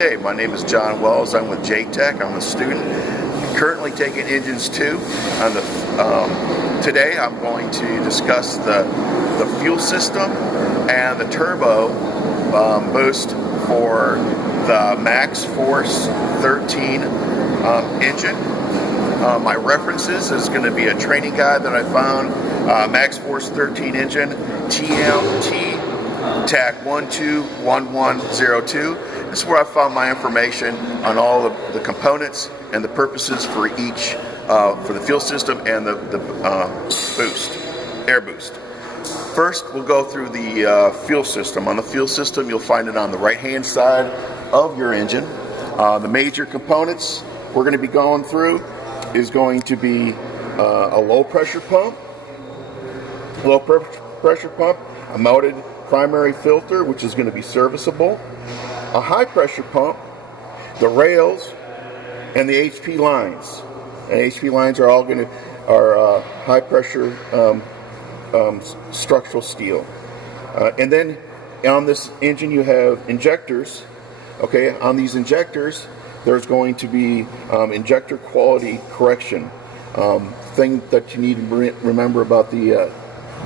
Hey, my name is John Wells. I'm with JTech. I'm a student currently taking Engines 2. Today I'm going to discuss the fuel system and the turbo boost for the MaxxForce 13 engine. My references is going to be a training guide that I found, MaxxForce 13 engine, TMT TAC 121102. This is where I found my information on all of the components and the purposes for each, for the fuel system and the boost, air boost. First, we'll go through the fuel system. On the fuel system, you'll find it on the right-hand side of your engine. The major components we're going to be going through is going to be a low-pressure pump, a mounted primary filter, which is going to be serviceable, a high pressure pump, the rails, and the HP lines. And HP lines are all going to high pressure structural steel. And then on this engine you have injectors. Okay, on these injectors there's going to be injector quality correction. Thing that you need to remember about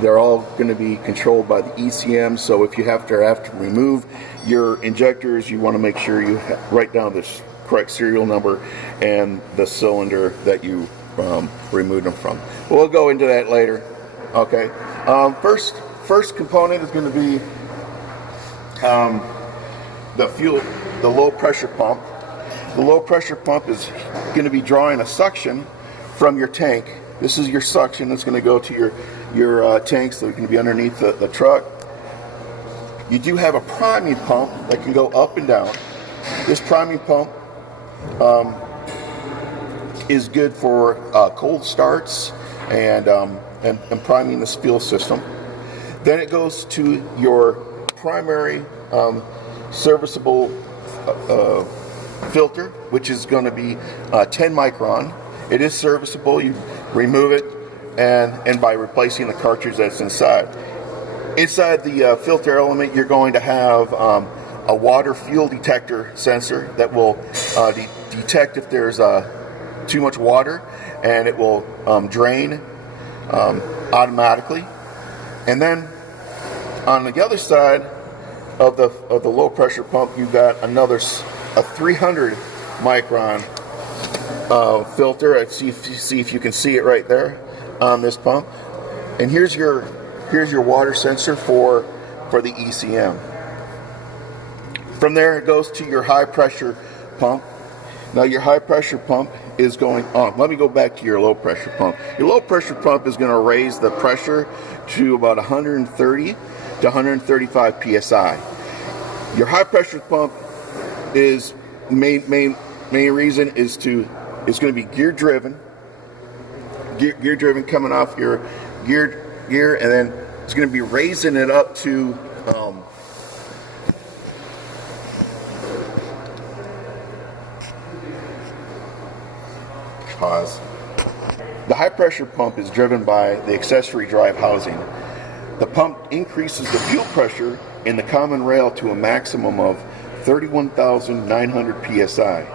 they're all going to be controlled by the ECM, so if you have to remove your injectors, you want to make sure you write down the correct serial number and the cylinder that you removed them from. We'll go into that later. Okay. First component is going to be the low pressure pump. The low pressure pump is going to be drawing a suction from your tank. This is your suction that's going to go to your tanks that are going to be underneath the truck. You do have a priming pump that can go up and down. This priming pump is good for cold starts and priming this fuel system. Then it goes to your primary serviceable filter, which is going to be 10 micron. It is serviceable. You remove it and by replacing the cartridge that's inside. Inside the filter element, you're going to have a water fuel detector sensor that will detect if there's too much water, and it will drain automatically. And then on the other side of the low pressure pump, you've got a 300 micron filter. See if you can see it right there on this pump. And here's your water sensor for the ECM. From there it goes to your high pressure pump. Now your high pressure pump is going on. Let me go back to your low pressure pump. Your low pressure pump is going to raise the pressure to about 130 to 135 psi. Your high pressure pump is main reason is it's going to be gear driven coming off your gear, and then it's going to be raising it up to pause. The high pressure pump is driven by the accessory drive housing. The pump increases the fuel pressure in the common rail to a maximum of 31,900 psi.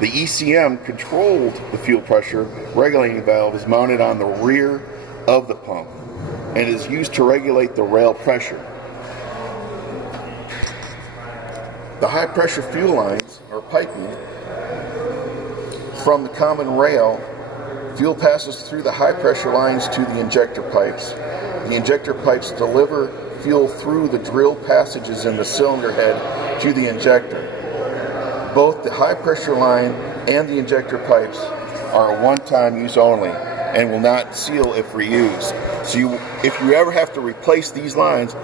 The ECM controlled the fuel pressure regulating valve is mounted on the rear of the pump and is used to regulate the rail pressure. The high pressure fuel lines are piping from the common rail. Fuel passes through the high pressure lines to the injector pipes. The injector pipes deliver fuel through the drill passages in the cylinder head to the injector. Both the high pressure line and the injector pipes are a one-time use only and will not seal if reused. So if you ever have to replace these lines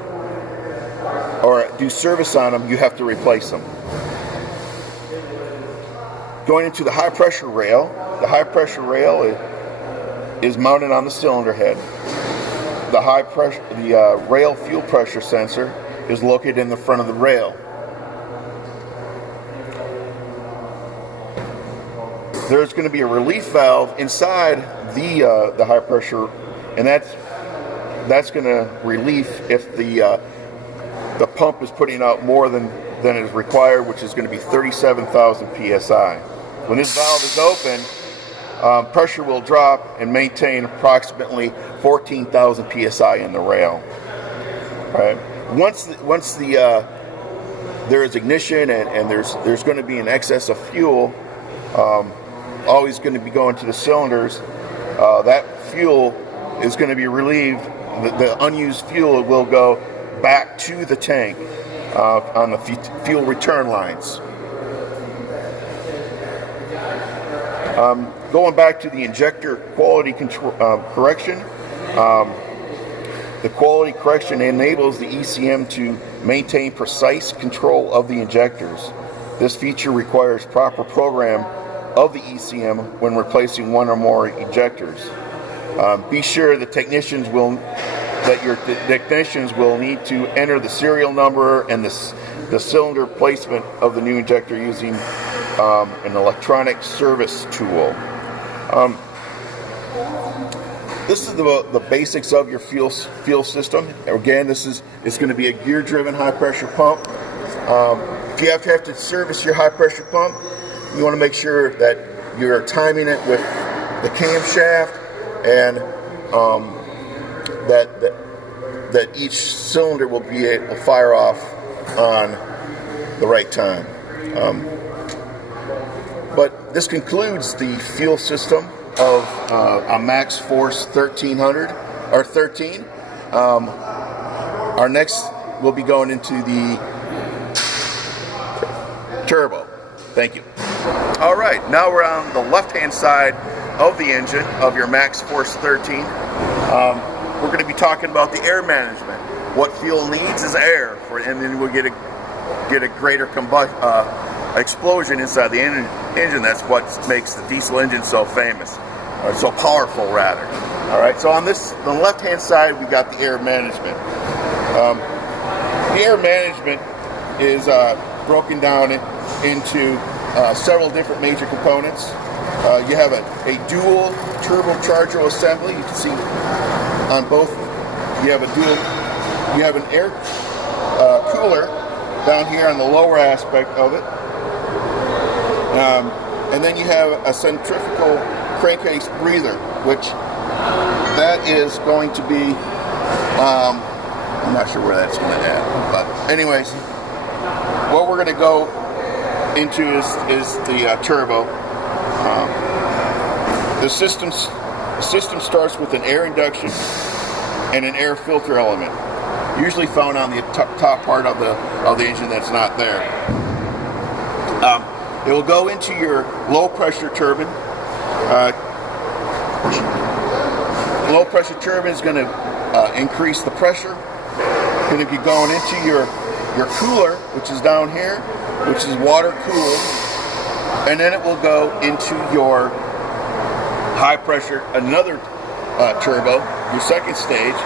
or do service on them, you have to replace them. Going into the high pressure rail is mounted on the cylinder head. The rail fuel pressure sensor is located in the front of the rail. There's going to be a relief valve inside the high pressure, and that's going to relief if the the pump is putting out more than is required, which is going to be 37,000 psi. When this valve is open, pressure will drop and maintain approximately 14,000 psi in the rail. All right. Once there is ignition and there's going to be an excess of fuel, always going to be going to the cylinders. That fuel is going to be relieved. The unused fuel will go back to the tank on the fuel return lines. Going back to the injector quality control, correction, the quality correction enables the ECM to maintain precise control of the injectors. This feature requires proper program of the ECM when replacing one or more injectors. Be sure the technicians will need to enter the serial number and the cylinder placement of the new injector using an electronic service tool. This is the basics of your fuel system. Again, it's going to be a gear-driven high-pressure pump. If you have to service your high-pressure pump, you want to make sure that you're timing it with the camshaft and that each cylinder will be able to fire off on the right time. But this concludes the fuel system of a MaxxForce 1300 or 13. Our next will be going into the turbo. Thank you. All right, now we're on the left-hand side of the engine of your MaxxForce 13. We're going to be talking about the air management. What fuel needs is air, and then we'll get a greater explosion inside the engine. That's what makes the diesel engine so famous, or so powerful, rather. All right. So on the left-hand side, we got the air management. The air management is broken down into several different major components. You have a dual turbocharger assembly. You can see on both. You have an air cooler down here on the lower aspect of it, and then you have a centrifugal crankcase breather, which that is going to be. I'm not sure where that's going to add, but anyways, what we're going to go into is the turbo. The system starts with an air induction and an air filter element, usually found on the top part of the engine that's not there. It will go into your low pressure turbine. Low pressure turbine is going to increase the pressure. Going to be going into your cooler, which is down here, which is water cooled, and then it will go into your high pressure, another turbo, your second stage,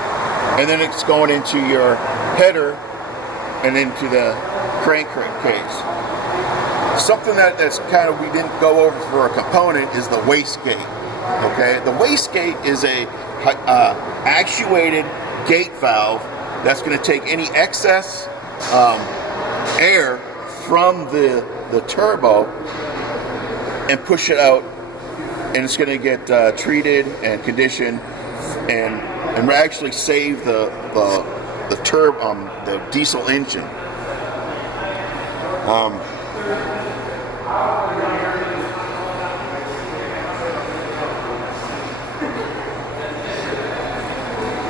and then it's going into your header and into the crankcase. Something that's kind of we didn't go over for a component is the wastegate. Okay, the wastegate is a actuated gate valve that's going to take any excess air from the turbo and push it out, and it's going to get treated and conditioned and actually save the diesel engine.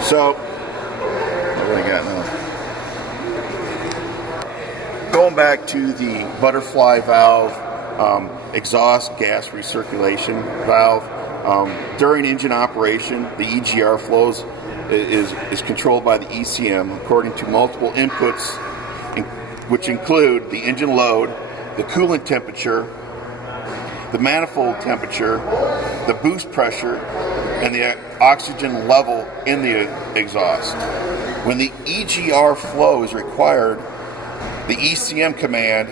So, what do I got now? Going back to the butterfly valve, exhaust gas recirculation valve. During engine operation, the EGR flows is controlled by the ECM according to multiple inputs, which include the engine load, the coolant temperature, the manifold temperature, the boost pressure, and the oxygen level in the exhaust. When the EGR flow is required, the ECM command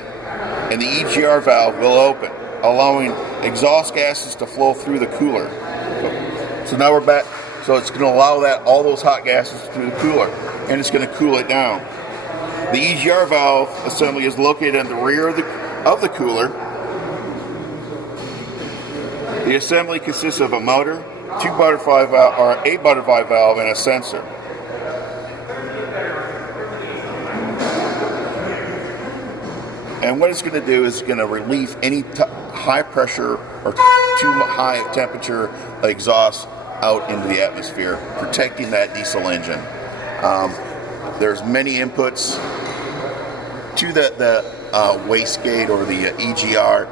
and the EGR valve will open, allowing exhaust gases to flow through the cooler. So now we're back. So it's going to allow all those hot gases through the cooler, and it's going to cool it down. The EGR valve assembly is located in the rear of the cooler. The assembly consists of a motor, 8 butterfly valve, and a sensor. And what it's going to do is going to relieve any high pressure or too high temperature exhaust out into the atmosphere, protecting that diesel engine. There's many inputs to the wastegate or the EGR,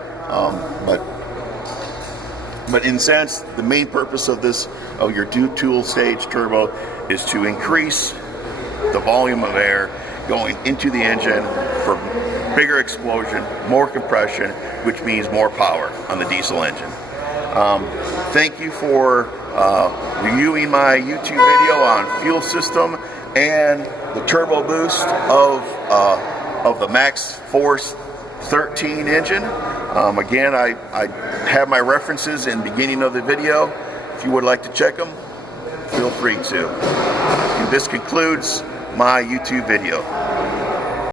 but in a sense, the main purpose of your dual stage turbo is to increase the volume of air going into the engine for bigger explosion, more compression, which means more power on the diesel engine. Thank you for reviewing my YouTube video on fuel system and the turbo boost of the Max Force 13 engine. Again, I have my references in the beginning of the video. If you would like to check them, feel free to. And this concludes my YouTube video.